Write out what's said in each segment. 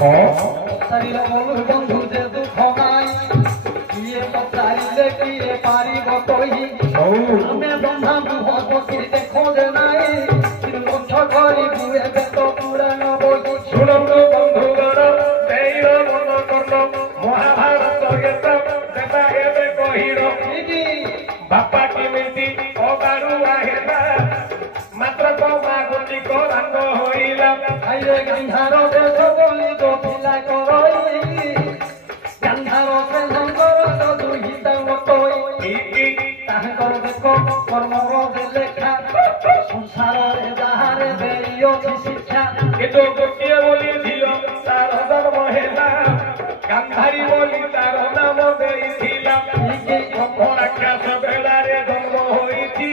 शरीर बंधु जे दुख नाई किए पचारिले किए पारिब कही आमे बंधा मुहपति देखो जे नाई लक्ष करी बुए बेत पुराण बही शुणु बंधुगण देर मन कर्ण महाभारत गीत देता हेबे कहिर बापा केमिति अबारुआ हेबा मात्र को मागुति को रंग होइला आइरे गंधार देश बोली दो पिला करई गंधार से संकर तो दुहिता मतई ताहकर देखो कर्मर लेखा संसार रे जाहारे देइयो शिक्षा ए तो गोटिए बोली धियो तार जन्म हेला गांधारी बोली तार नाम देइथिला राक्षस बेलारे जन्म होइथि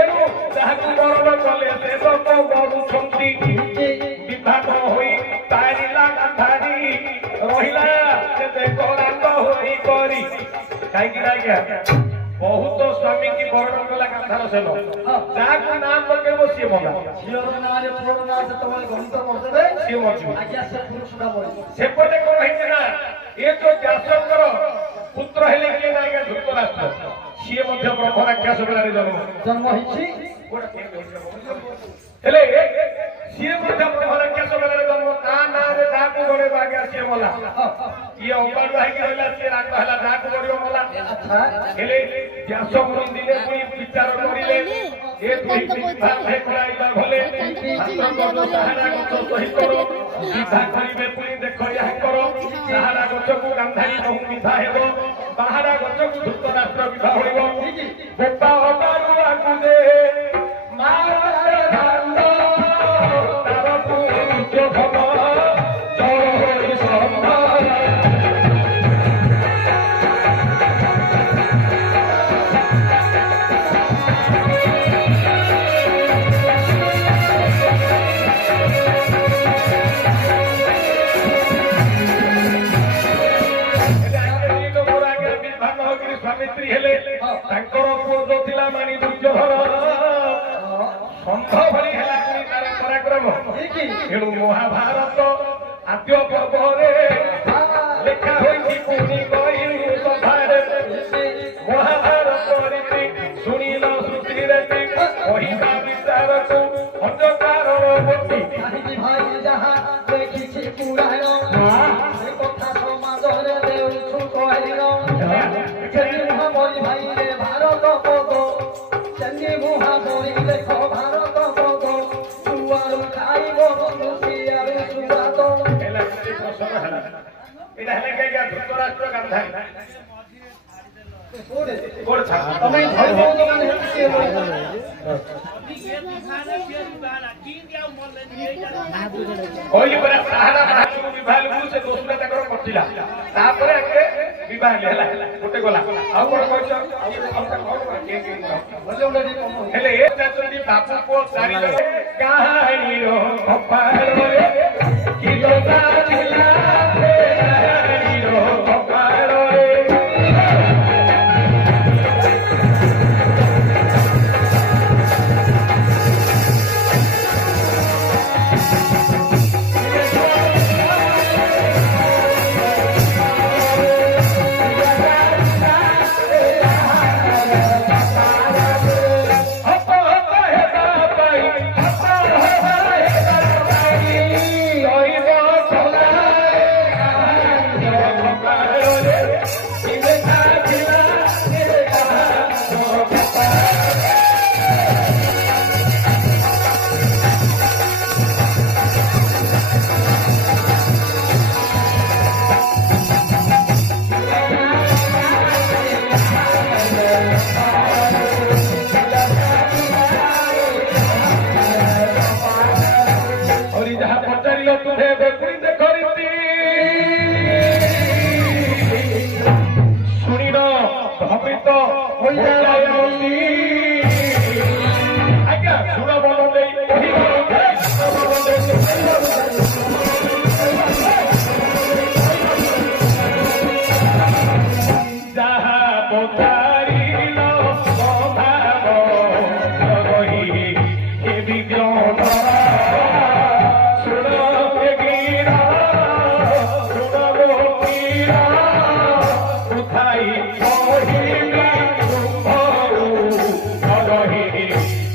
एनु जाहाकु मरण कले से लोक मरुछंती विभाग होई तारिला गांधारी रहिला से देखो रंग होई करी काईकि लागे बहुत स्वामी की वर्णन कला गांधार सेन जाहाकु नाम पकेबो सी मना झियर नारे पुर नाच तमय घंट मरदे सी मरजी आज्ञा से पुरुष ना बोली सेपटे कोन हेति ना ए तो व्यासकर पुत्र हेले के नागे धृतराष्ट्र सीए मध्य ब्रह्म राक्षस बेलारे जन्म हिची हेले सीए मध्य ब्रह्म राक्षस बेलारे जन्म ता ना रे जाकु गरे बागे सीए मला ये उपाड़ भाई के होला से राग हला जाकु गरियो मला अच्छा हेले व्यास मुनि दिने कोई विचार करिले ए दुई विभाग हे कराइबा भले सहारा गछ सहित करो विभाग करिबे पुनी देखो या करो सहारा गछ को गांधारी बहु विवाह हेबो बाहारा गछ को धृतराष्ट्र विवाह होइबो बेटा अबारुआ कुदे मारे धांड तार पूज भव जय संधार स्वामित्री हेले तांकर पुओ जो थिला मानी दुर्योधन संध भली हेला कोई तार पराक्रम हेणु महाभारत आद्य पर्व रे लेखा होई पुनी कहिलु सभारे महाभारत रीति सुनिल श्रुति रे कहिबा विचार को अंधकार बुद्धि काहि भाई जहां देखिछि पुराण से कथा समाज रे देउछु कहिनो मोरी भाई रे भारत पगो चंदी मुहा मोरी देखो भारत पगो सुआर खाइबो बंधु सियार सुवादो एला के प्रश्न हला इना हेले के धृतराष्ट्र गांधारी कोड छा तमे धर्म दगान हेति ओई बरा सहारा महाजन विभाग को से दोसरा तकर करथिला तापर एके विवाह हेला गोटे गला आ कोन कहछ हेले ए चंदी बापू को सारी कहानी रो कपाल रे की तो दिला कहानी रो कपाल रे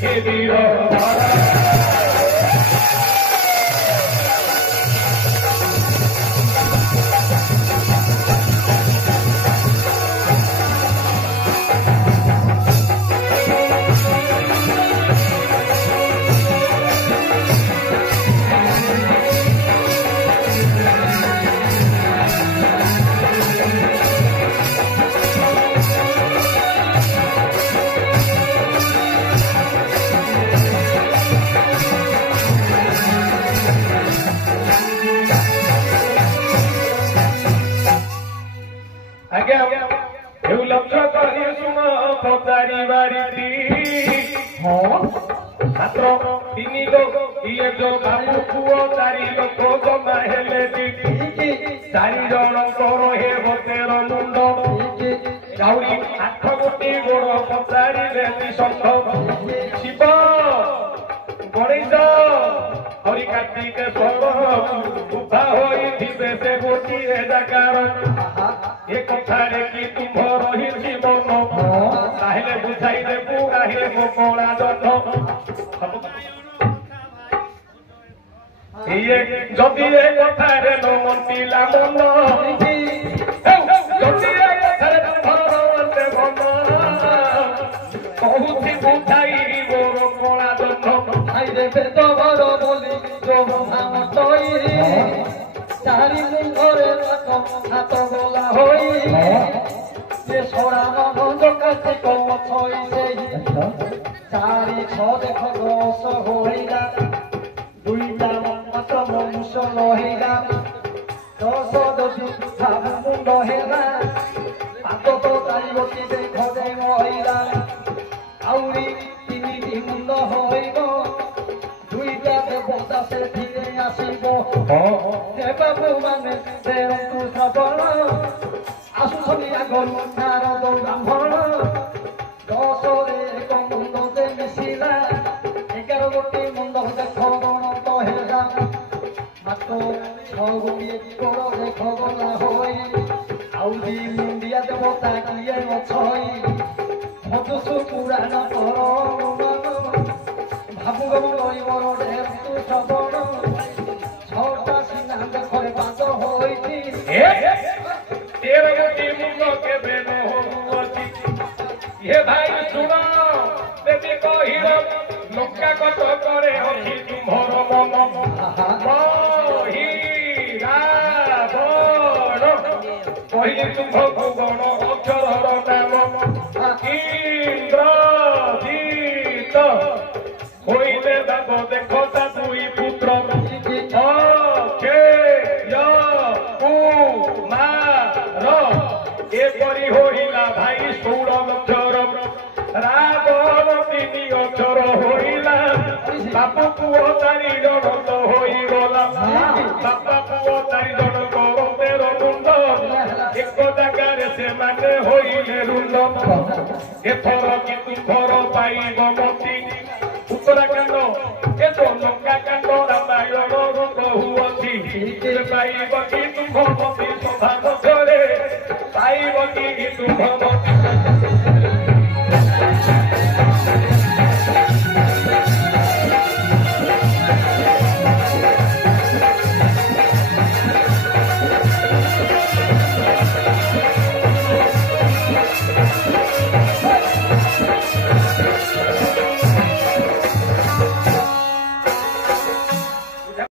हे वीर যদি এ কথারে নমন্তিলা মন যদি এ কথারে ভরতে মন কহুছি বুঝাই মোর কলা জন্য আইরে বেদ বড় বলি জোহাম তৈ চারি মুখরে হাত গলা হই যে সরানো নন্দকাছে কম ছই সেই চারি ছ দেখ দশ হইলা দুইটা মাত্র বংশ লহিলা দশ দশি ভাবু মুন্ড হেলা পাত তো চারিবতী দেখ দে মহিলা আউরি তিনিটি মুন্ড হইব দুইটা দেবতা সে ফিরে আসিব দেবাবু মানে দেবন্তু শ্রবণ আসুছনি আগরু নারদ ব্রাহ্মণ দশরে এক মুন্ডতে মিশিলা 11 গোটি মুন্ড দেখ গণত হেলা মাত্র 6 গোটি কর দেখ গলা হই আউরি মুন্ডিয়া দেবতা কিয়ে অছই মধুসু পুরাণ পর ভাবু গরু লইবর দেবতু শ্রবণ ছটা সিনা দেখরে বাদ হইছি 13 গোটি মুন্ড কেবে নহতি হে ভাই শুনো দেবী কহিল লঙ্কা কত করে অতি তুমর মন মহিরা বড় কহিলি তুমকু গণ অক্ষরর নাম ইন্দ্রজিত হইলে দেব দেখতা দুই পুত্র এপরি হইলা ভাই 16 অক্ষর রাবণ 3 অক্ষর হইলা বাপু পুଅ 4 জন তো হইগলা বাপা পুଅ 4 জন করতে রুণ্ড এক জায়গায় ସେମାନେ হইলে রুণ্ড এথর কি তুমর পাইব মতি উত্তরাখণ্ড এ তো লঙ্কা কাণ্ড রামায়ণ কহুଅছি পাইব কি তুম মতি সভা মধ্যে পাইব কি তুম মতি